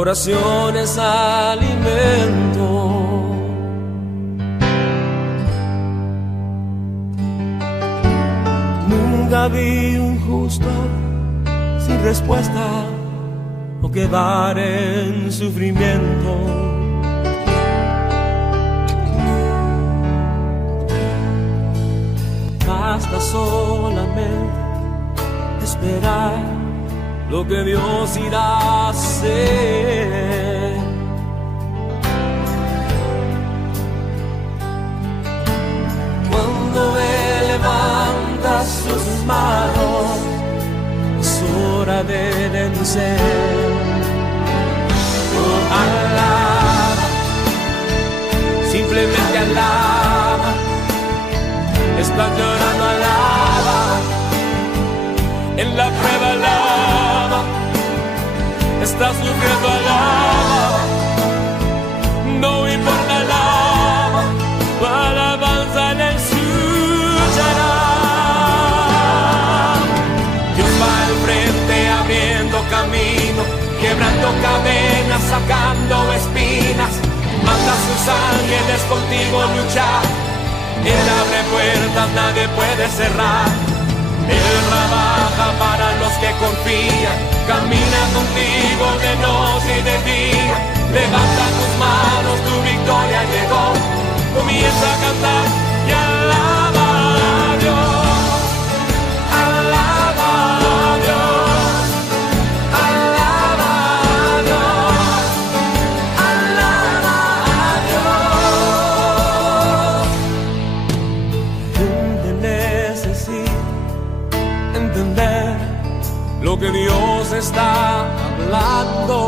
oración es alimento. Nunca vi un justo sin respuesta o quedar en sufrimiento. Basta solamente esperar lo que Dios irá a hacer. Cuando Él levanta sus manos, es hora de vencer. Oh, alaba, simplemente alaba. Estás llorando, alaba. En la prueba, alaba. Estás sufriendo, alaba. No importa, alaba. Tu alabanza le escuchará. Dios va al frente abriendo camino, quebrando cadenas, sacando espinas. Manda a sus ángeles contigo luchar. Él abre puertas, nadie puede cerrar. Él trabaja para los que confían. Camina contigo de noche y de día. Levanta tus manos, tu victoria llegó. Comienza a cantar y alaba a Dios. Alaba a Dios. Alaba a Dios. Alaba a Dios. Gente necesita entender lo que Dios está hablando.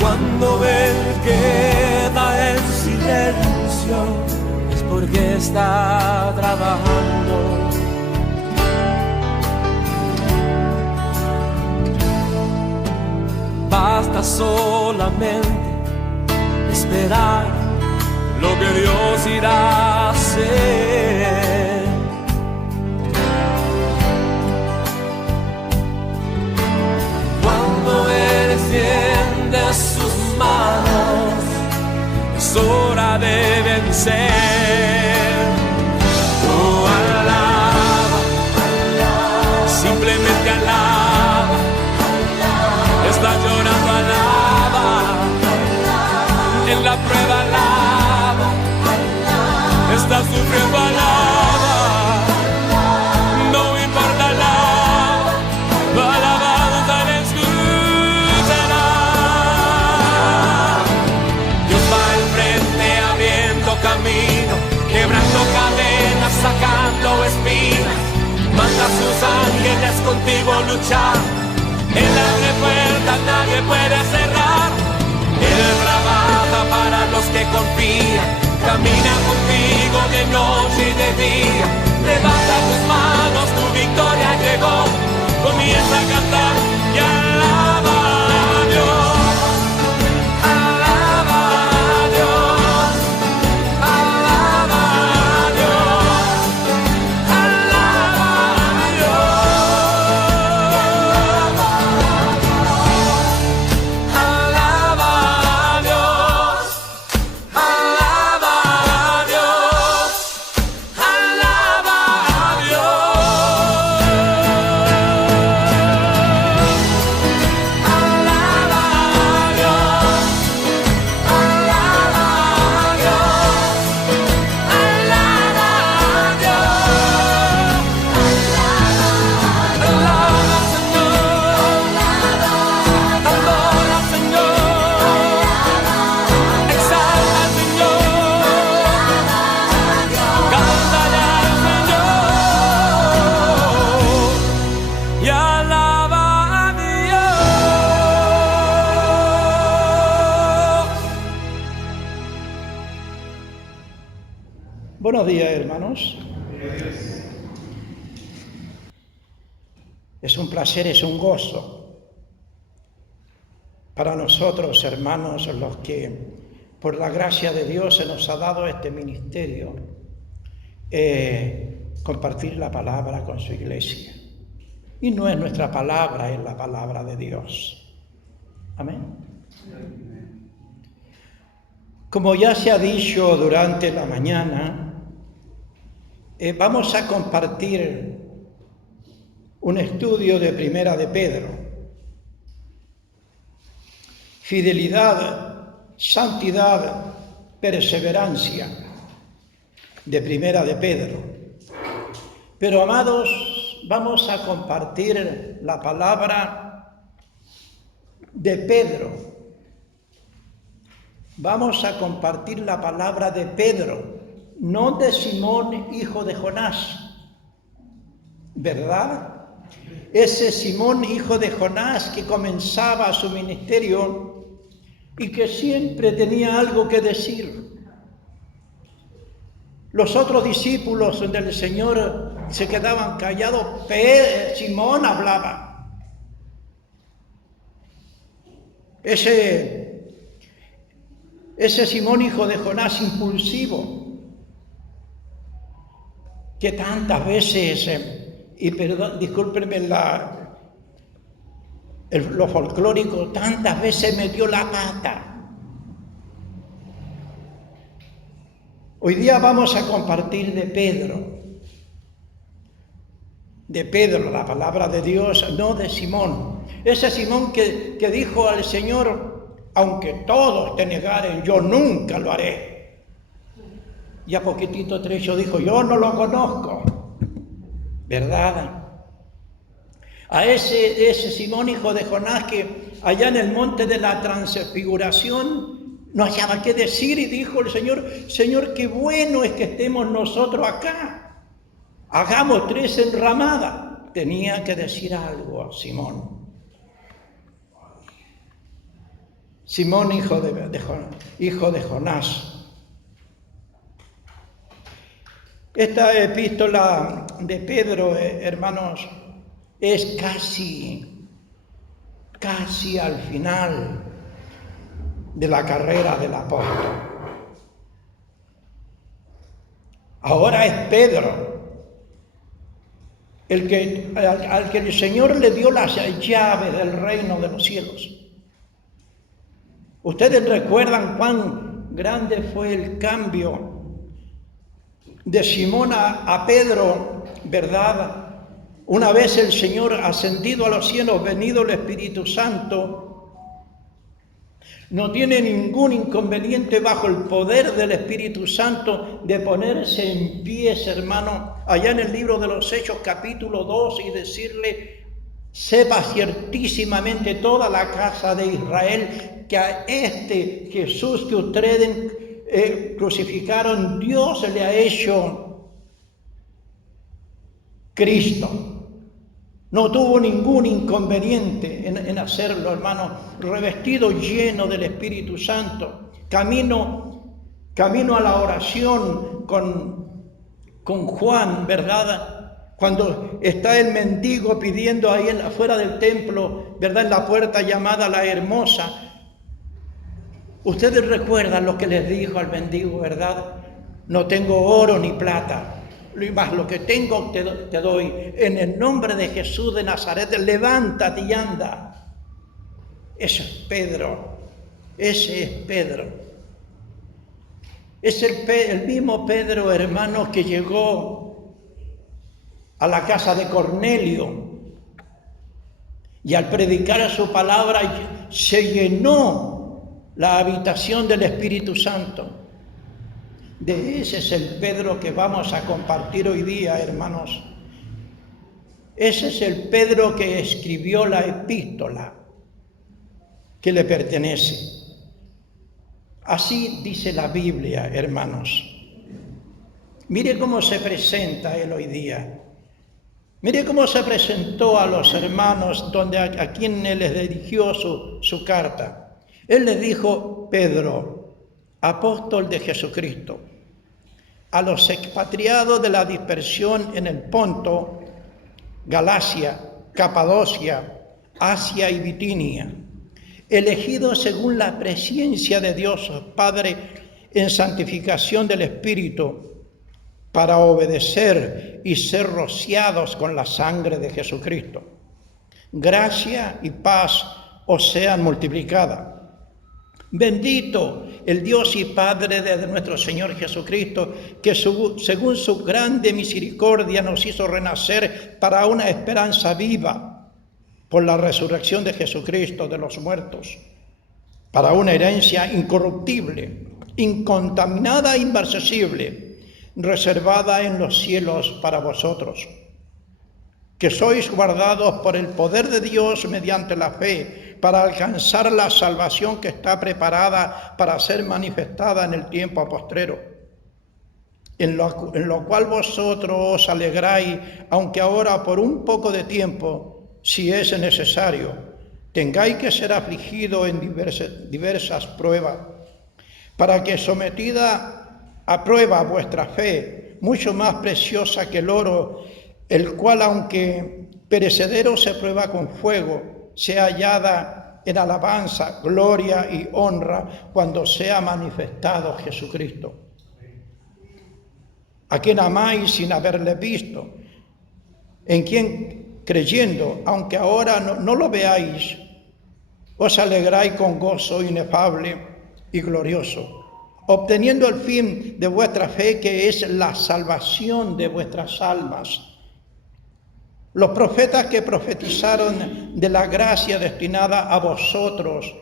Cuando Él queda en silencio, es porque está trabajando. Basta solamente esperar lo que Dios irá a hacer. Cuando Él extiende sus manos, es hora de vencer. Oh, alaba, alaba, simplemente alaba. Estás llorando, alaba. En la prueba, alaba. Estás sufriendo, alaba. No importa, alaba. Tu alabanza le escuchará. Dios va al frente abriendo camino, quebrando cadenas, sacando espinas. Manda a sus ángeles contigo luchar. Él abre puertas, nadie puede cerrar. Él trabaja para los que confían. Camina contigo de noche y de día. Levanta tus manos, tu victoria llegó. Comienza a cantar y alaba a Dios. Alaba a Dios. Alaba a Dios. Alaba a Dios. Alaba a Dios. Alaba a Dios. Alaba a Buenos días, hermanos. Es un placer, es un gozo para nosotros, hermanos, los que por la gracia de Dios se nos ha dado este ministerio, compartir la palabra con su iglesia. Y no es nuestra palabra, es la palabra de Dios. Amén. Como ya se ha dicho durante la mañana, vamos a compartir un estudio de Primera de Pedro. Fidelidad, santidad, perseverancia, de Primera de Pedro. Pero, amados, vamos a compartir la palabra de Pedro. Vamos a compartir la palabra de Pedro, no de Simón, hijo de Jonás, ¿verdad? Ese Simón, hijo de Jonás, que comenzaba su ministerio y que siempre tenía algo que decir. Los otros discípulos del Señor se quedaban callados, Simón hablaba. Ese Simón, hijo de Jonás, impulsivo, que tantas veces, y perdón, discúlpenme lo folclórico, tantas veces metió la pata. Hoy día vamos a compartir de Pedro, la palabra de Dios, no de Simón. Ese Simón que dijo al Señor: aunque todos te negaren, yo nunca lo haré. Y a poquitito trecho dijo: yo no lo conozco. ¿Verdad? A ese Simón, hijo de Jonás, que allá en el monte de la transfiguración no hallaba qué decir, y dijo el Señor: Señor, qué bueno es que estemos nosotros acá. Hagamos 3 enramadas. Tenía que decir algo a Simón. Simón, hijo de Jonás. Esta epístola de Pedro, hermanos, es casi al final de la carrera del apóstol. Ahora es Pedro al que el Señor le dio las llaves del reino de los cielos. Ustedes recuerdan cuán grande fue el cambio de Simón a Pedro, ¿verdad? Una vez el Señor ascendido a los cielos, venido el Espíritu Santo, no tiene ningún inconveniente bajo el poder del Espíritu Santo de ponerse en pies, hermano, allá en el libro de los Hechos, capítulo 2, y decirle: sepa ciertísimamente toda la casa de Israel que a este Jesús que ustedes crucificaron, Dios le ha hecho Cristo. No tuvo ningún inconveniente en hacerlo, hermano, revestido, lleno del Espíritu Santo, camino a la oración con Juan, ¿verdad? Cuando está el mendigo pidiendo ahí afuera del templo, ¿verdad? En la puerta llamada La Hermosa. Ustedes recuerdan lo que les dijo al mendigo, ¿verdad? No tengo oro ni plata, más lo que tengo te doy. En el nombre de Jesús de Nazaret, levántate y anda. Ese es Pedro. Es el mismo Pedro, hermanos, que llegó a la casa de Cornelio y al predicar su palabra se llenó la habitación del Espíritu Santo. De ese es el Pedro que vamos a compartir hoy día, hermanos. Ese es el Pedro que escribió la epístola que le pertenece. Así dice la Biblia, hermanos. Mire cómo se presenta él hoy día. Mire cómo se presentó a los hermanos a quien él les dirigió su carta. Él les dijo: Pedro, apóstol de Jesucristo, a los expatriados de la dispersión en el Ponto, Galacia, Capadocia, Asia y Bitinia, elegidos según la presciencia de Dios Padre en santificación del Espíritu, para obedecer y ser rociados con la sangre de Jesucristo. Gracia y paz os sean multiplicadas. Bendito el Dios y Padre de nuestro Señor Jesucristo, que según su grande misericordia nos hizo renacer para una esperanza viva por la resurrección de Jesucristo de los muertos, para una herencia incorruptible, incontaminada e inmarcesible, reservada en los cielos para vosotros, que sois guardados por el poder de Dios mediante la fe, para alcanzar la salvación que está preparada para ser manifestada en el tiempo postrero, en lo cual vosotros os alegráis, aunque ahora por un poco de tiempo, si es necesario, tengáis que ser afligidos en diversas pruebas, para que sometida a prueba vuestra fe, mucho más preciosa que el oro, el cual aunque perecedero se prueba con fuego, sea hallada en alabanza, gloria y honra cuando sea manifestado Jesucristo, a quien amáis sin haberle visto, en quien creyendo, aunque ahora no lo veáis, os alegráis con gozo inefable y glorioso, obteniendo el fin de vuestra fe, que es la salvación de vuestras almas. Los profetas que profetizaron de la gracia destinada a vosotros,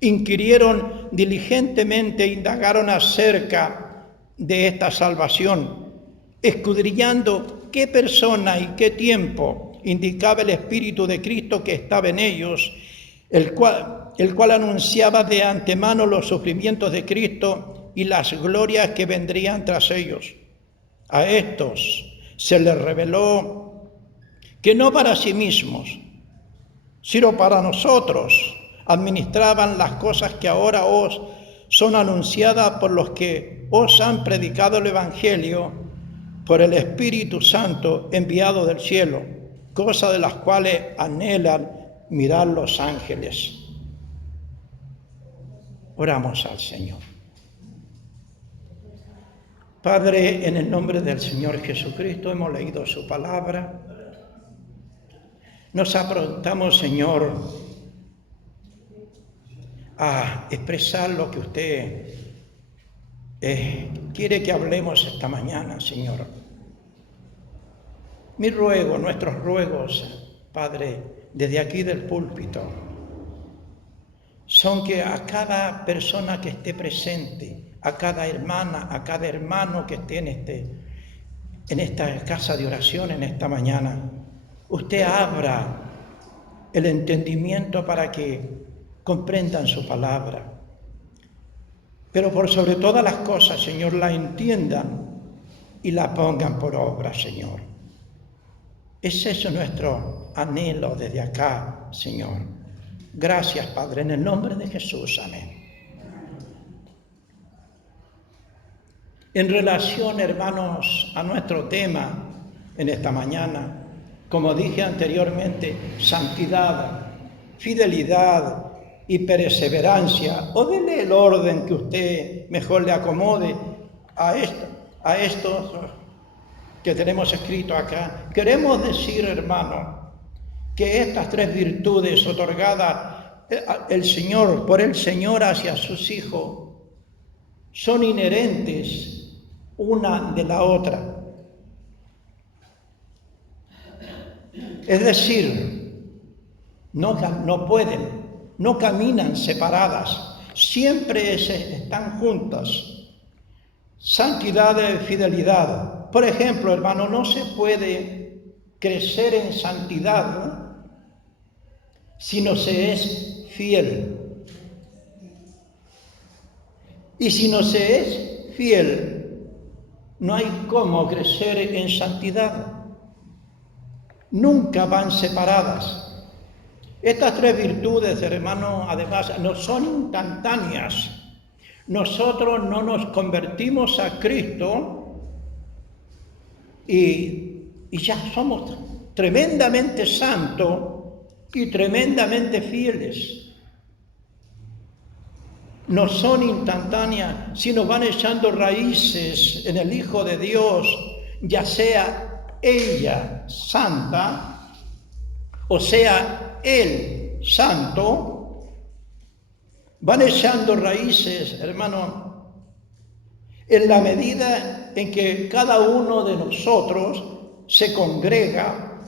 inquirieron diligentemente, indagaron acerca de esta salvación, escudriñando qué persona y qué tiempo indicaba el Espíritu de Cristo que estaba en ellos, el cual anunciaba de antemano los sufrimientos de Cristo y las glorias que vendrían tras ellos. A estos se les reveló que no para sí mismos, sino para nosotros, administraban las cosas que ahora os son anunciadas por los que os han predicado el Evangelio por el Espíritu Santo enviado del cielo, cosas de las cuales anhelan mirar los ángeles. Oramos al Señor. Padre, en el nombre del Señor Jesucristo hemos leído su palabra. Nos aprontamos, Señor, a expresar lo que usted quiere que hablemos esta mañana, Señor. Mi ruego, nuestros ruegos, Padre, desde aquí del púlpito, son que a cada persona que esté presente, a cada hermana, a cada hermano que esté en esta casa de oración en esta mañana, usted abra el entendimiento para que comprendan su palabra. Pero por sobre todas las cosas, Señor, la entiendan y la pongan por obra, Señor. Ese es nuestro anhelo desde acá, Señor. Gracias, Padre, en el nombre de Jesús. Amén. En relación, hermanos, a nuestro tema en esta mañana, como dije anteriormente, santidad, fidelidad y perseverancia, o dele el orden que usted mejor le acomode a esto que tenemos escrito acá. Queremos decir, hermano, que estas tres virtudes otorgadas por el Señor hacia sus hijos son inherentes una de la otra. Es decir, no caminan separadas, siempre están juntas. Santidad y fidelidad. Por ejemplo, hermano, no se puede crecer en santidad si no se es fiel. Y si no se es fiel, no hay cómo crecer en santidad. Nunca van separadas. Estas tres virtudes, hermano, además, no son instantáneas. Nosotros no nos convertimos a Cristo y ya somos tremendamente santos y tremendamente fieles. no son instantáneas, sino van echando raíces en el Hijo de Dios, ya sea ella santa o sea Él santo, van echando raíces, hermano, en la medida en que cada uno de nosotros se congrega,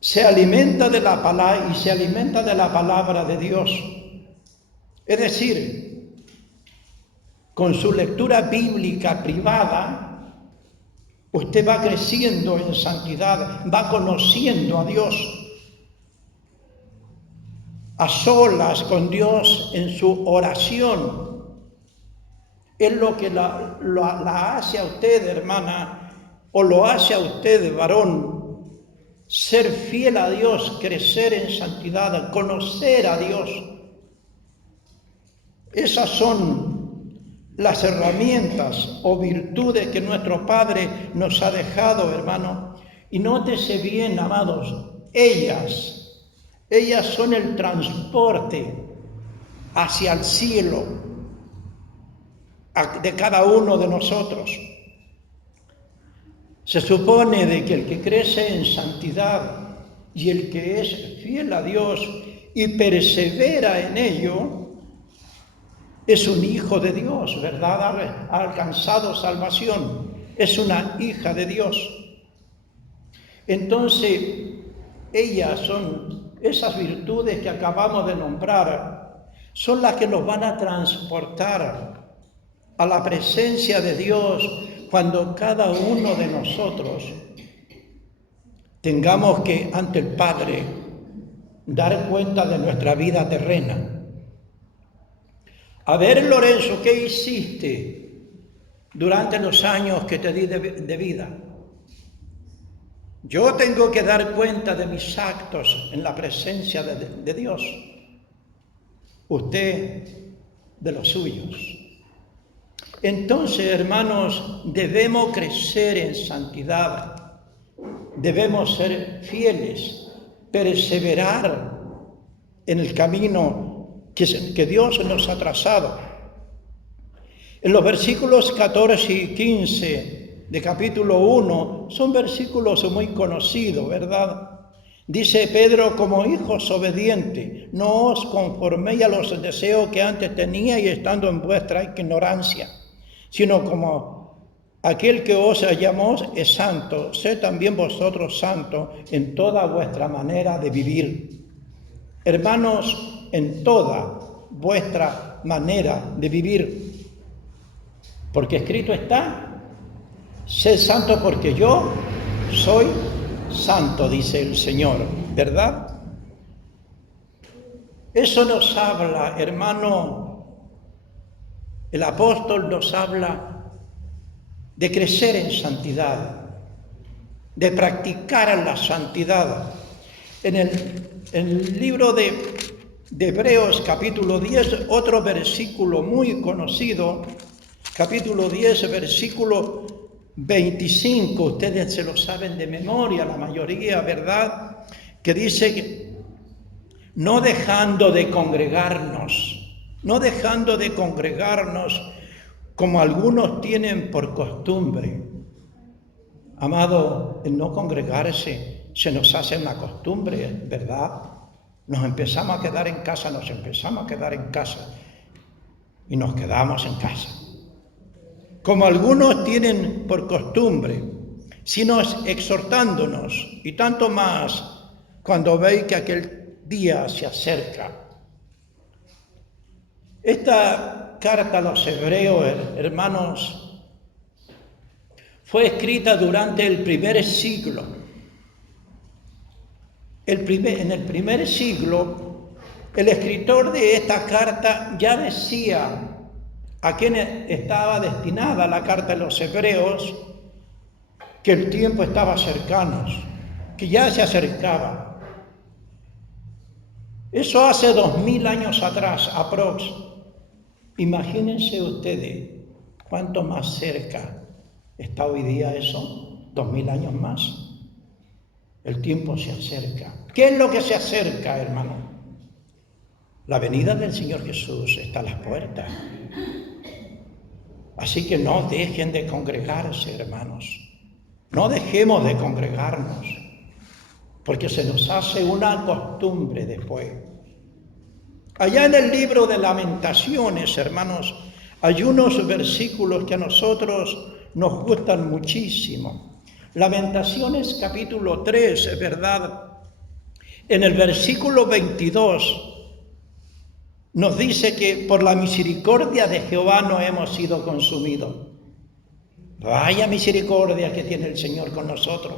se alimenta de la palabra y se alimenta de la palabra de Dios. Es decir, con su lectura bíblica privada, usted va creciendo en santidad, va conociendo a Dios. A solas con Dios en su oración. Es lo que la hace a usted, hermana, o lo hace a usted, varón, ser fiel a Dios, crecer en santidad, conocer a Dios. Esas son las herramientas o virtudes que nuestro Padre nos ha dejado, hermano. Y nótese bien, amados, ellas son el transporte hacia el cielo de cada uno de nosotros. Se supone de que el que crece en santidad y el que es fiel a Dios y persevera en ello, es un hijo de Dios, ¿verdad? Ha alcanzado salvación, es una hija de Dios. Entonces, ellas son esas virtudes que acabamos de nombrar, son las que nos van a transportar a la presencia de Dios cuando cada uno de nosotros tengamos que, ante el Padre, dar cuenta de nuestra vida terrena. A ver, Lorenzo, ¿qué hiciste durante los años que te di de vida? Yo tengo que dar cuenta de mis actos en la presencia de Dios. Usted de los suyos. Entonces, hermanos, debemos crecer en santidad. Debemos ser fieles, perseverar en el camino que Dios nos ha trazado. En los versículos 14 y 15 de capítulo 1, son versículos muy conocidos, ¿verdad? Dice Pedro, como hijos obedientes, no os conforméis a los deseos que antes teníais estando en vuestra ignorancia, sino como aquel que os llamó es santo, sed también vosotros santos en toda vuestra manera de vivir. Hermanos, en toda vuestra manera de vivir, porque escrito está, sed santo porque yo soy santo, dice el Señor, ¿verdad? Eso nos habla, hermano, el apóstol nos habla de crecer en santidad, de practicar la santidad. En el libro de Hebreos, capítulo 10, otro versículo muy conocido, capítulo 10, versículo 25, ustedes se lo saben de memoria, la mayoría, ¿verdad? Que dice que no dejando de congregarnos como algunos tienen por costumbre. Amado, el no congregarse se nos hace una costumbre, ¿verdad? Nos empezamos a quedar en casa y nos quedamos en casa. Como algunos tienen por costumbre, sino exhortándonos, y tanto más cuando veis que aquel día se acerca. Esta carta a los hebreos, hermanos, fue escrita durante el primer siglo. En el primer siglo, el escritor de esta carta ya decía a quien estaba destinada la carta de los hebreos, que el tiempo estaba cercano, que ya se acercaba. Eso hace 2000 años atrás, aprox. Imagínense ustedes cuánto más cerca está hoy día eso, 2000 años más. El tiempo se acerca. ¿Qué es lo que se acerca, hermano? La venida del Señor Jesús está a las puertas. Así que no dejen de congregarse, hermanos. No dejemos de congregarnos, porque se nos hace una costumbre después. Allá en el libro de Lamentaciones, hermanos, hay unos versículos que a nosotros nos gustan muchísimo. Lamentaciones capítulo 3, ¿verdad? En el versículo 22 nos dice que por la misericordia de Jehová no hemos sido consumidos. Vaya misericordia que tiene el Señor con nosotros.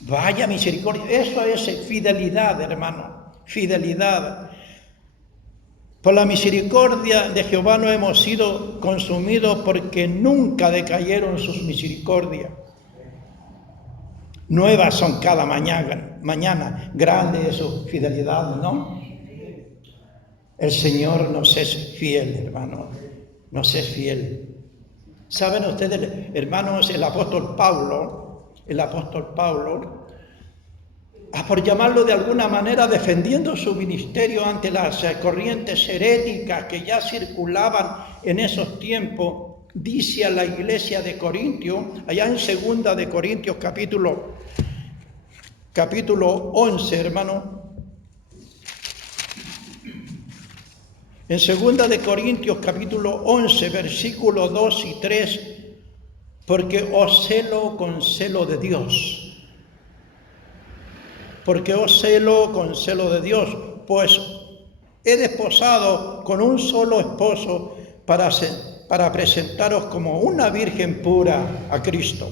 Vaya misericordia. Eso es fidelidad, hermano. Fidelidad. Por la misericordia de Jehová no hemos sido consumidos porque nunca decayeron sus misericordias. Nuevas son cada mañana. Grande es su fidelidad, ¿no? El Señor nos es fiel, hermano. Nos es fiel. ¿Saben ustedes, hermanos, el apóstol Pablo, por llamarlo de alguna manera, defendiendo su ministerio ante las corrientes heréticas que ya circulaban en esos tiempos, dice a la iglesia de Corintio, allá en 2 de Corintios capítulo 11, hermano. En 2 de Corintios capítulo 11, versículos 2 y 3, porque os celo con celo de Dios. Porque os celo con celo de Dios, pues he desposado con un solo esposo para presentaros como una virgen pura a Cristo.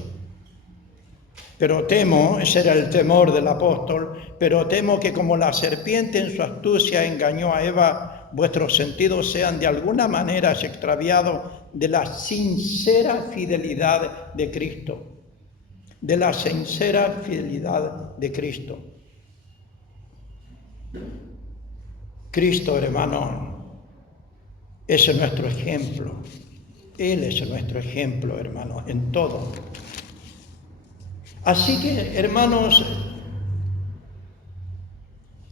Pero temo, ese era el temor del apóstol, pero temo que como la serpiente en su astucia engañó a Eva, vuestros sentidos sean de alguna manera extraviados de la sincera fidelidad de Cristo. De la sincera fidelidad de Cristo. Cristo, hermano, es nuestro ejemplo. Él es nuestro ejemplo, hermano, en todo. Así que, hermanos,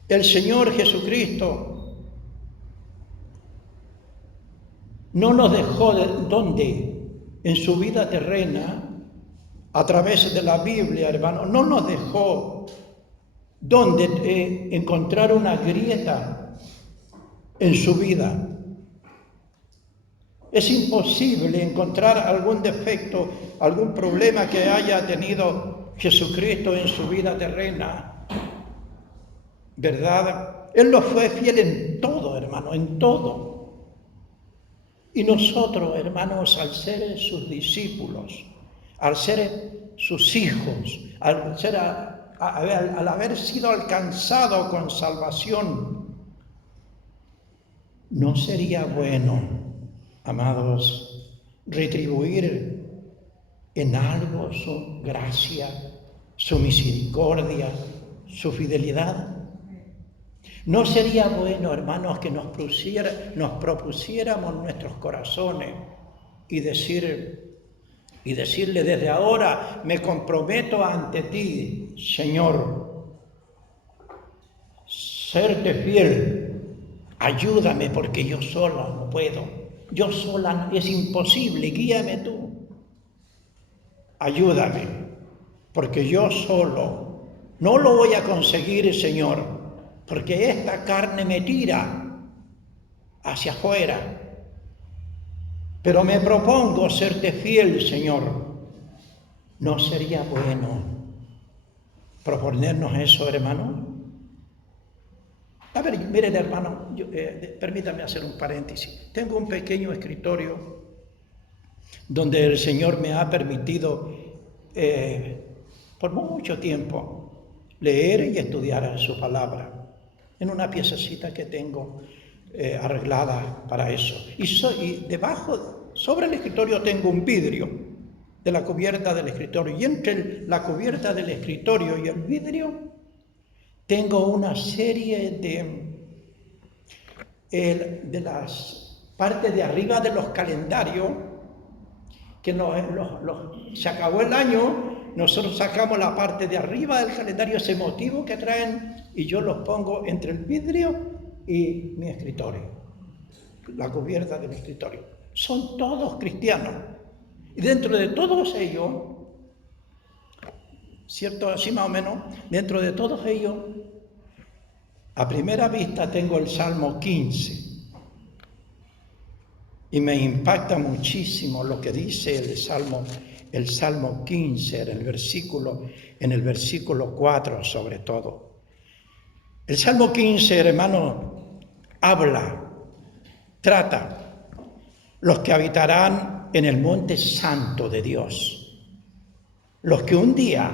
el Señor Jesucristo no nos dejó en su vida terrena, a través de la Biblia, hermano, no nos dejó donde encontrar una grieta en su vida. Es imposible encontrar algún defecto, algún problema que haya tenido Jesucristo en su vida terrena, ¿verdad? Él lo fue fiel en todo, hermano, en todo. Y nosotros, hermanos, al ser sus discípulos, al ser sus hijos, al haber sido alcanzado con salvación, ¿no sería bueno, amados, retribuir en algo su gracia, su misericordia, su fidelidad? ¿No sería bueno, hermanos, que nos propusiéramos nuestros corazones y decirle desde ahora, me comprometo ante ti, Señor, serte fiel, ayúdame porque yo sola no puedo, yo sola es imposible, guíame tú, ayúdame, porque yo solo no lo voy a conseguir, Señor, porque esta carne me tira hacia afuera. Pero me propongo serte fiel, Señor. ¿No sería bueno proponernos eso, hermano? A ver, miren, hermano, permítame hacer un paréntesis. Tengo un pequeño escritorio donde el Señor me ha permitido por mucho tiempo leer y estudiar su palabra. En una piececita que tengo arreglada para eso. Y debajo, sobre el escritorio, tengo un vidrio de la cubierta del escritorio. Y entre la cubierta del escritorio y el vidrio, tengo una serie de las partes de arriba de los calendarios, que se acabó el año, nosotros sacamos la parte de arriba del calendario, ese motivo que traen, y yo los pongo entre el vidrio y mi escritorio, la cubierta de mi escritorio. Son todos cristianos. Y dentro de todos ellos, ¿cierto? Así más o menos, dentro de todos ellos, a primera vista tengo el Salmo 15. Y me impacta muchísimo lo que dice el Salmo 15, en el versículo 4 sobre todo. El Salmo 15, hermano, trata los que habitarán en el monte santo de Dios. Los que un día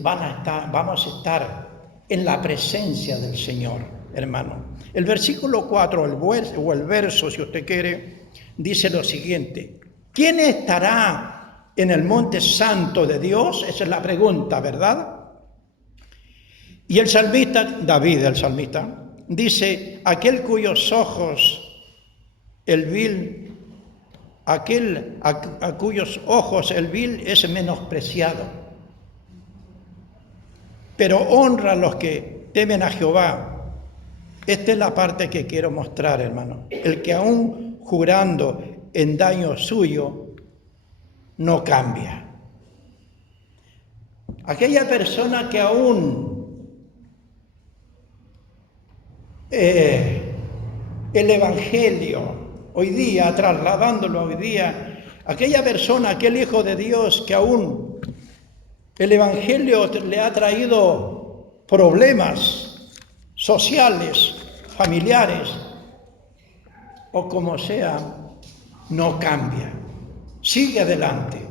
vamos a estar en la presencia del Señor, hermano. El versículo 4 o el verso, si usted quiere, dice lo siguiente: ¿quién estará en el monte santo de Dios? Esa es la pregunta, ¿verdad? Y el salmista, David, el salmista, dice: aquel cuyos ojos a cuyos ojos el vil es menospreciado, pero honra a los que temen a Jehová. Esta es la parte que quiero mostrar, hermano. El que aún jurando en daño suyo, no cambia. Aquella persona que aún el Evangelio hoy día, trasladándolo hoy día, aquella persona, aquel hijo de Dios que aún el Evangelio le ha traído problemas sociales, familiares, o como sea, no cambia, sigue adelante.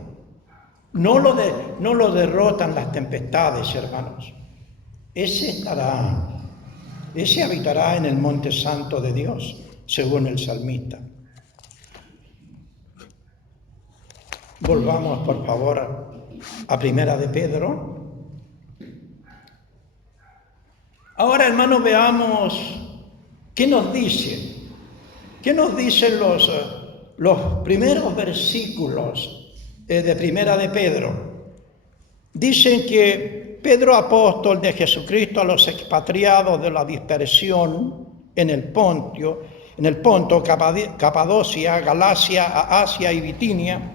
No lo derrotan las tempestades, hermanos. Ese habitará en el monte santo de Dios, según el salmista. Volvamos, por favor, a Primera de Pedro. Ahora, hermanos, veamos qué nos dice. ¿Qué nos dicen los primeros versículos de Primera de Pedro? Dicen que Pedro, apóstol de Jesucristo, a los expatriados de la dispersión en el Ponto, Capadocia, Galacia, Asia y Bitinia,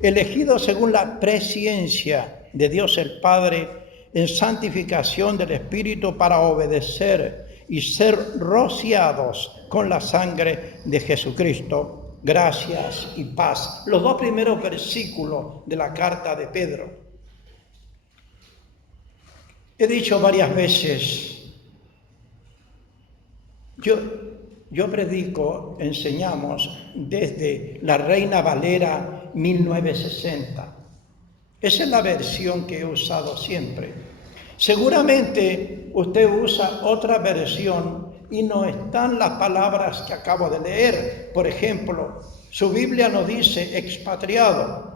elegidos según la presciencia de Dios el Padre, en santificación del Espíritu para obedecer y ser rociados con la sangre de Jesucristo. Gracias y paz. Los dos primeros versículos de la carta de Pedro. He dicho varias veces, yo predico, enseñamos desde la Reina Valera 1960. Esa es la versión que he usado siempre. Seguramente usted usa otra versión y no están las palabras que acabo de leer. Por ejemplo, su Biblia no dice expatriado.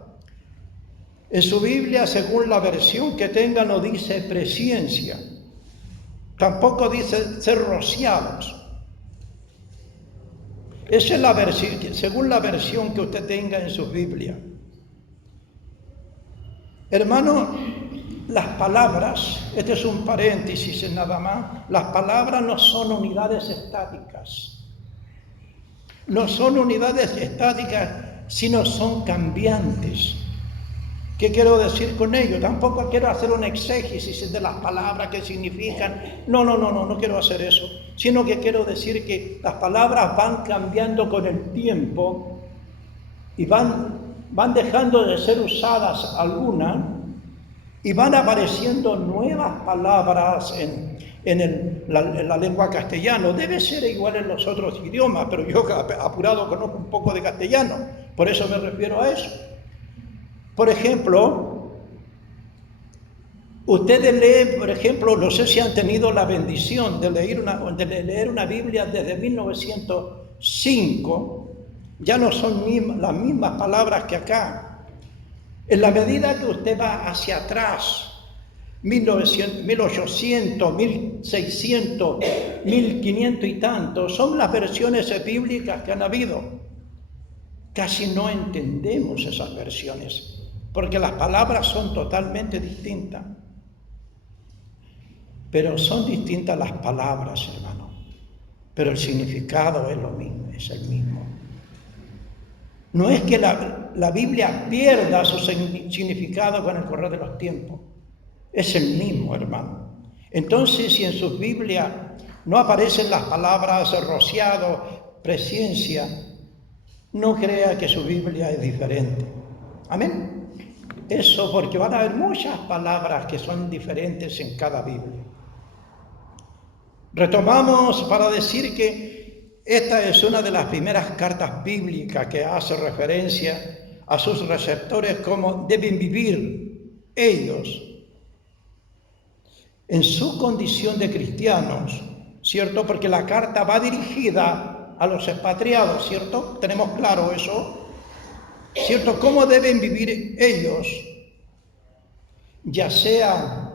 En su Biblia, según la versión que tenga, no dice presciencia. Tampoco dice ser rociados. Esa es la versión, según la versión que usted tenga en su Biblia. Hermano, las palabras, este es un paréntesis nada más, las palabras no son unidades estáticas. No son unidades estáticas, sino son cambiantes. ¿Qué quiero decir con ello? Tampoco quiero hacer un exégesis de las palabras que significan. No quiero hacer eso. Sino que quiero decir que las palabras van cambiando con el tiempo y van dejando de ser usadas algunas y van apareciendo nuevas palabras en la lengua castellana. Debe ser igual en los otros idiomas, pero yo apurado conozco un poco de castellano, por eso me refiero a eso. Por ejemplo, ustedes leen, por ejemplo, no sé si han tenido la bendición de leer una Biblia desde 1905, ya no son las mismas palabras que acá. En la medida que usted va hacia atrás, 1800, 1600, 1500 y tanto, son las versiones bíblicas que han habido. Casi no entendemos esas versiones, porque las palabras son totalmente distintas. pero son distintas las palabras, hermano. Pero el significado es lo mismo, es el mismo. No es que la Biblia pierda su significado con el correr de los tiempos. Es el mismo, hermano. Entonces, si en su Biblia no aparecen las palabras rociado, presencia, no crea que su Biblia es diferente. Amén. Eso porque van a haber muchas palabras que son diferentes en cada Biblia. Retomamos para decir que esta es una de las primeras cartas bíblicas que hace referencia a sus receptores cómo deben vivir ellos en su condición de cristianos, ¿cierto? Porque la carta va dirigida a los expatriados, ¿cierto? ¿Tenemos claro eso? ¿Cierto? ¿Cómo deben vivir ellos? Ya sea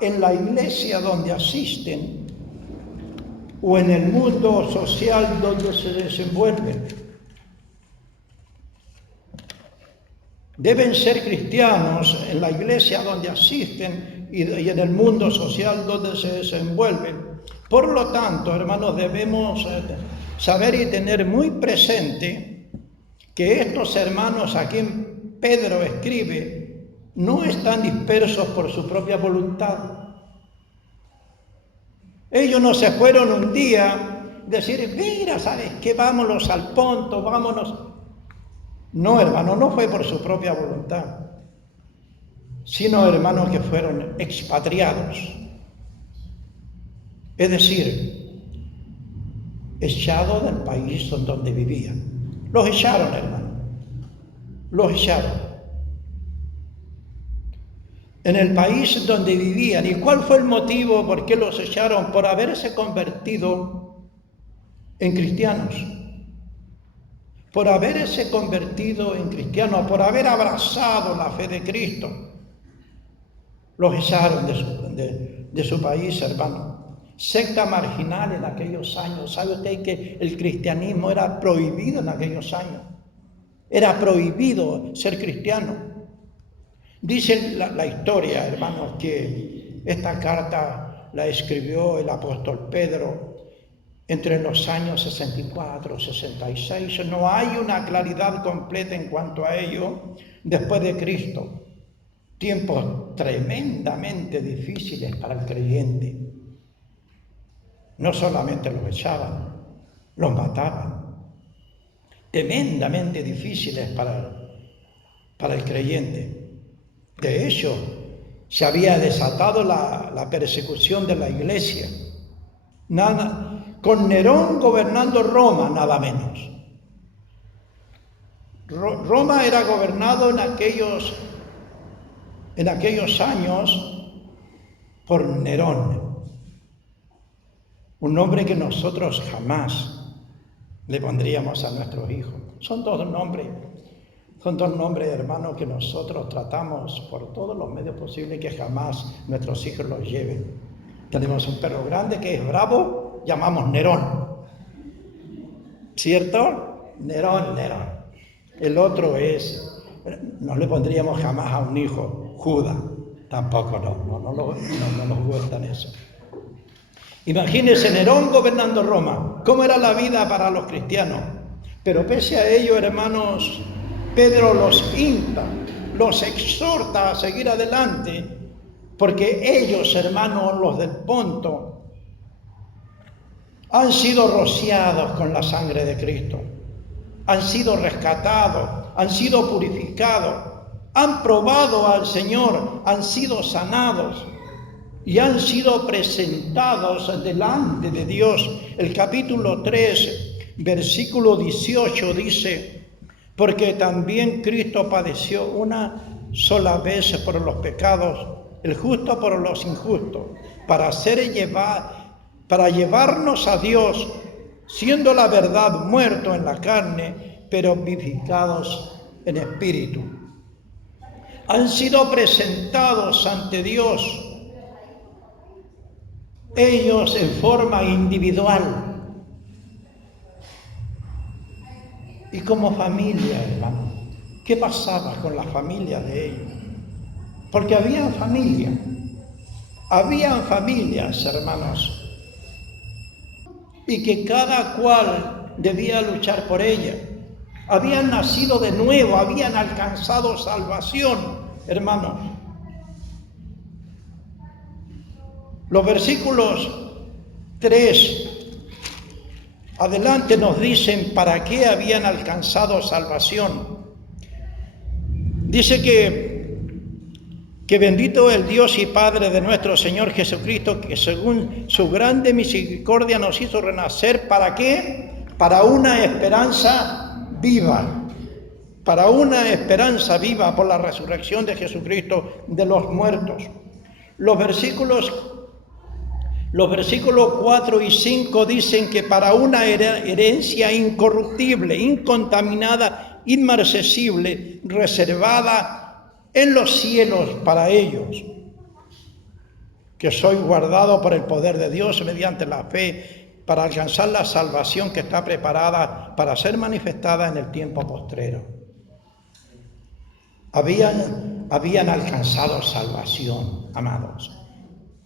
en la iglesia donde asisten o en el mundo social donde se desenvuelven. Deben ser cristianos en la iglesia donde asisten y en el mundo social donde se desenvuelven. Por lo tanto, hermanos, debemos saber y tener muy presente que estos hermanos a quien Pedro escribe no están dispersos por su propia voluntad. Ellos no se fueron un día decir, mira, ¿sabes qué? Vámonos al Ponto, vámonos. No, hermano, no fue por su propia voluntad, sino, hermanos, que fueron expatriados. Es decir, echados del país donde vivían. Los echaron, hermano. Los echaron. En el país donde vivían. ¿Y cuál fue el motivo por qué los echaron? Por haberse convertido en cristianos. Por haberse convertido en cristianos, por haber abrazado la fe de Cristo. Los echaron de su país, hermano. Secta marginal en aquellos años. ¿Sabe usted que el cristianismo era prohibido en aquellos años? Era prohibido ser cristiano. Dice la historia, hermanos, que esta carta la escribió el apóstol Pedro entre los años 64 y 66. No hay una claridad completa en cuanto a ello después de Cristo. Tiempos tremendamente difíciles para el creyente. No solamente los echaban, los mataban. Tremendamente difíciles para el creyente. De hecho, se había desatado la persecución de la iglesia. Con Nerón gobernando Roma, nada menos. Roma era gobernado en aquellos años por Nerón. Un nombre que nosotros jamás le pondríamos a nuestros hijos. Son dos nombres, hermanos, que nosotros tratamos por todos los medios posibles que jamás nuestros hijos los lleven. Tenemos un perro grande que es bravo, llamamos Nerón. ¿Cierto? Nerón. El otro no le pondríamos jamás a un hijo Judas. Tampoco, no nos gustan eso. Imagínense Nerón gobernando Roma. ¿Cómo era la vida para los cristianos? Pero pese a ello, hermanos, Pedro los insta, los exhorta a seguir adelante, porque ellos, hermanos, los del Ponto, han sido rociados con la sangre de Cristo, han sido rescatados, han sido purificados, han probado al Señor, han sido sanados y han sido presentados delante de Dios. El capítulo 3, versículo 18 dice: porque también Cristo padeció una sola vez por los pecados, el justo por los injustos, para llevarnos a Dios, siendo la verdad muerto en la carne, pero vivificados en espíritu. Han sido presentados ante Dios, ellos en forma individual y como familia, hermano. ¿Qué pasaba con la familia de ellos? Porque había familia. Habían familias, hermanos, y que cada cual debía luchar por ella. Habían nacido de nuevo, habían alcanzado salvación, hermanos. Los versículos 3 adelante nos dicen para qué habían alcanzado salvación. Dice que bendito el Dios y Padre de nuestro Señor Jesucristo, que según su grande misericordia nos hizo renacer. ¿Para qué? Para una esperanza viva. Para una esperanza viva por la resurrección de Jesucristo de los muertos. Los versículos 4 y 5 dicen que para una herencia incorruptible, incontaminada, inmarcesible, reservada en los cielos para ellos, que soy guardado por el poder de Dios mediante la fe para alcanzar la salvación que está preparada para ser manifestada en el tiempo postrero. Habían alcanzado salvación, amados.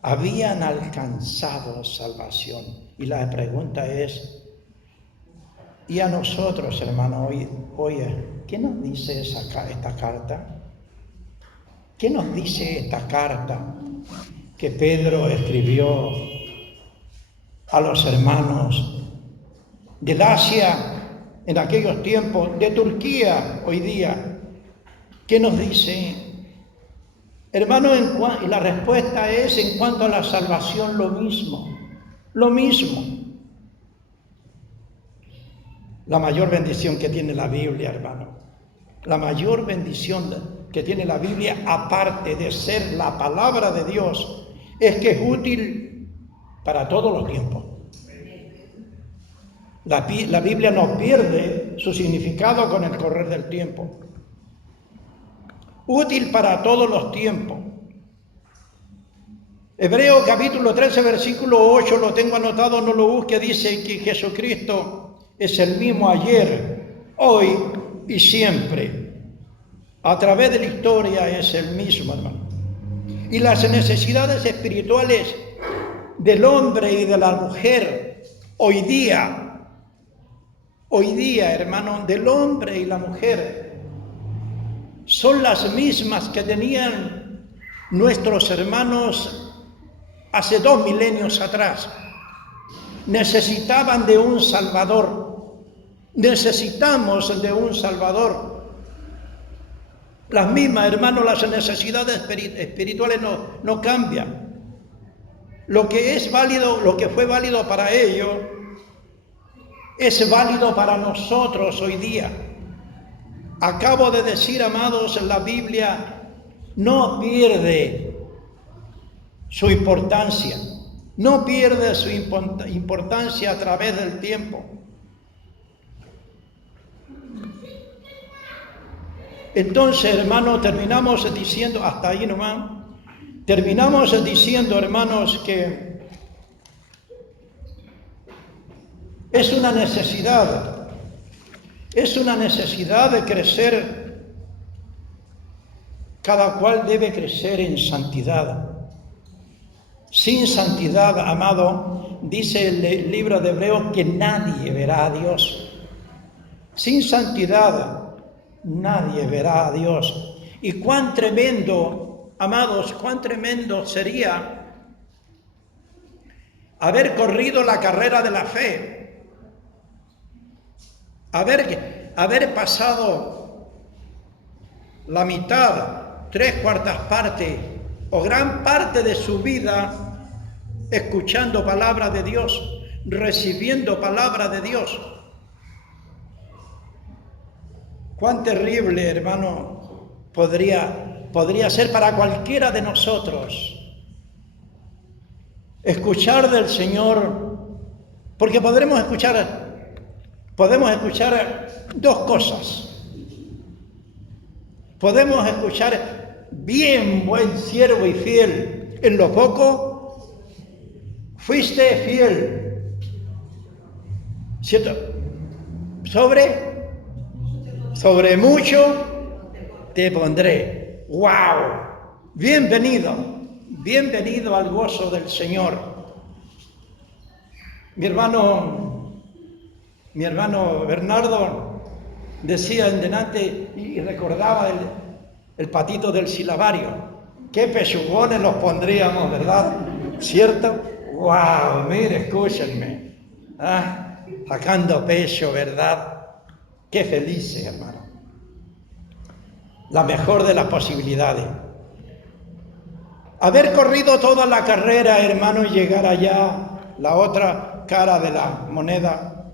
Habían alcanzado salvación. Y la pregunta es, ¿y a nosotros, hermano, oye, qué nos dice esta carta? ¿Qué nos dice esta carta que Pedro escribió a los hermanos del Asia en aquellos tiempos, de Turquía hoy día? ¿Qué nos dice? Hermano, y la respuesta es en cuanto a la salvación lo mismo. La mayor bendición que tiene la Biblia, hermano, la mayor bendición que tiene la Biblia, aparte de ser la palabra de Dios, es que es útil para todos los tiempos. La Biblia no pierde su significado con el correr del tiempo. Útil para todos los tiempos. Hebreo capítulo 13, versículo 8, lo tengo anotado, no lo busque, dice que Jesucristo es el mismo ayer, hoy y siempre. A través de la historia es el mismo, hermano. Y las necesidades espirituales del hombre y de la mujer hoy día, hermano, del hombre y la mujer, son las mismas que tenían nuestros hermanos hace 2 milenios atrás. Necesitaban de un Salvador. Necesitamos de un Salvador. Las mismas, hermanos, las necesidades espirituales no cambian. Lo que es válido, lo que fue válido para ellos, es válido para nosotros hoy día. Acabo de decir, amados, la Biblia no pierde su importancia. No pierde su importancia a través del tiempo. Entonces, hermanos, terminamos diciendo, hasta ahí nomás, terminamos diciendo, hermanos, que es una necesidad de crecer. Cada cual debe crecer en santidad. Sin santidad, amado, dice el libro de Hebreos que nadie verá a Dios. Sin santidad, nadie verá a Dios. Y cuán tremendo, amados, cuán tremendo sería haber corrido la carrera de la fe, haber pasado la mitad, 3/4 partes o gran parte de su vida escuchando palabra de Dios, recibiendo palabra de Dios. Cuán terrible, hermano, podría ser para cualquiera de nosotros escuchar del Señor, porque podemos escuchar 2 cosas. Podemos escuchar: bien, buen siervo y fiel, en lo poco fuiste fiel, ¿cierto? Sobre mucho te pondré. ¡Wow! Bienvenido, bienvenido al gozo del Señor. Mi hermano Bernardo decía en delante y recordaba el patito del silabario. Qué pechugones los pondríamos, ¿verdad? ¿Cierto? ¡Wow! Mire, escúchenme. Sacando pecho, ¿verdad? Qué felices, hermano. La mejor de las posibilidades. Haber corrido toda la carrera, hermano, y llegar allá, la otra cara de la moneda.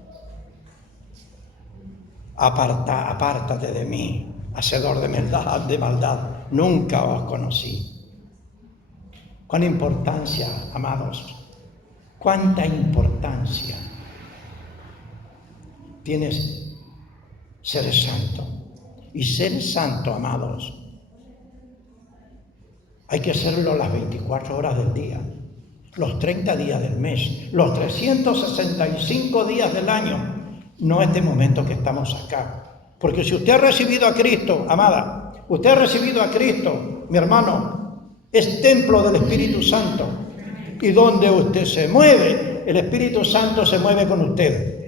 Apártate de mí, hacedor de maldad. Nunca os conocí. ¿Cuán importancia, amados? ¿Cuánta importancia tienes ser santo? Y ser santo, amados, hay que hacerlo las 24 horas del día, los 30 días del mes, los 365 días del año, no este momento que estamos acá. Porque si usted ha recibido a Cristo, amada, usted ha recibido a Cristo, mi hermano, es templo del Espíritu Santo. Y donde usted se mueve, el Espíritu Santo se mueve con usted.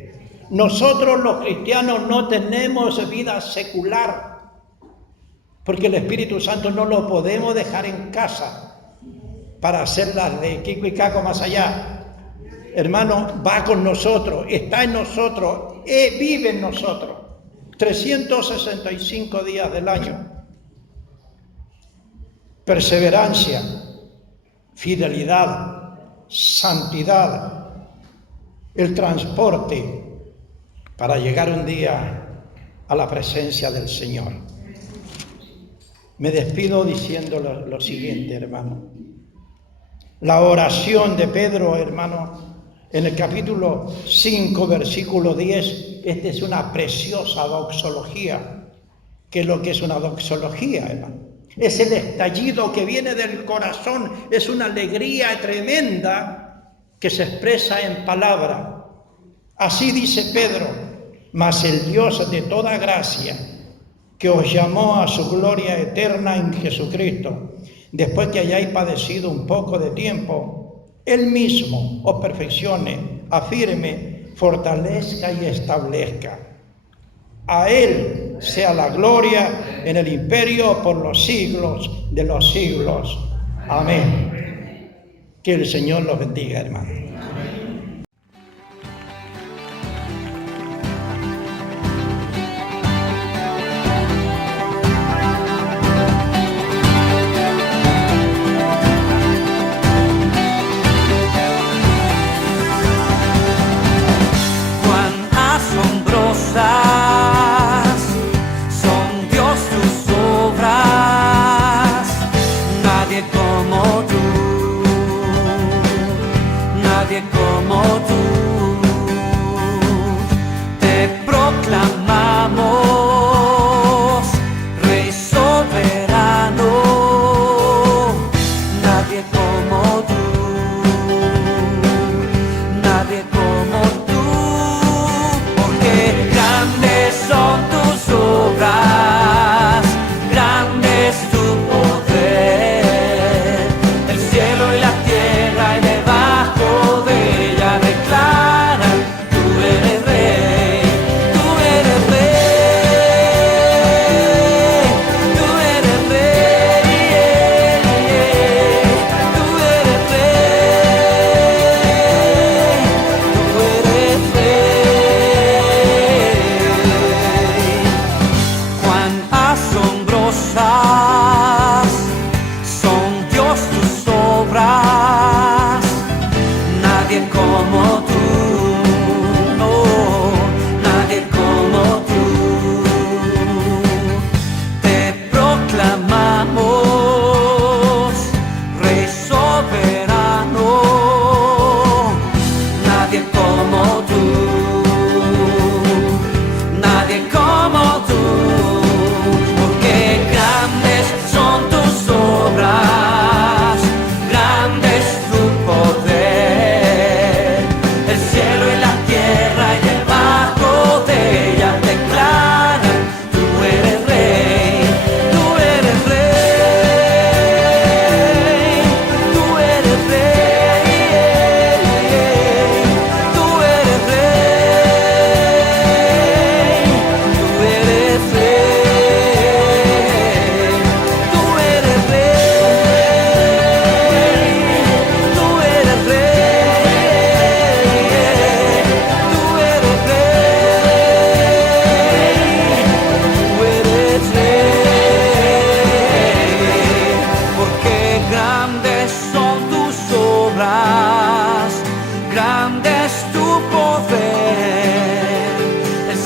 Nosotros los cristianos no tenemos vida secular, porque el Espíritu Santo no lo podemos dejar en casa para hacerlas de Kiko y Caco más allá. Hermano, va con nosotros, está en nosotros, vive en nosotros, 365 días del año. Perseverancia, fidelidad, santidad, el transporte para llegar un día a la presencia del Señor. Me despido diciendo lo siguiente, hermano. La oración de Pedro, hermano, en el capítulo 5, versículo 10, esta es una preciosa doxología. ¿Qué es lo que es una doxología, hermano? Es el estallido que viene del corazón, es una alegría tremenda que se expresa en palabra. Así dice Pedro: mas el Dios de toda gracia, que os llamó a su gloria eterna en Jesucristo, después que hayáis padecido un poco de tiempo, Él mismo os perfeccione, afirme, fortalezca y establezca. A Él sea la gloria en el imperio por los siglos de los siglos. Amén. Que el Señor los bendiga, hermano.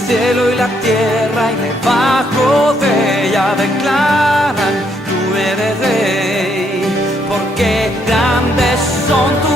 cielo y la tierra y debajo de ella declaran: tú eres rey, porque grandes son tus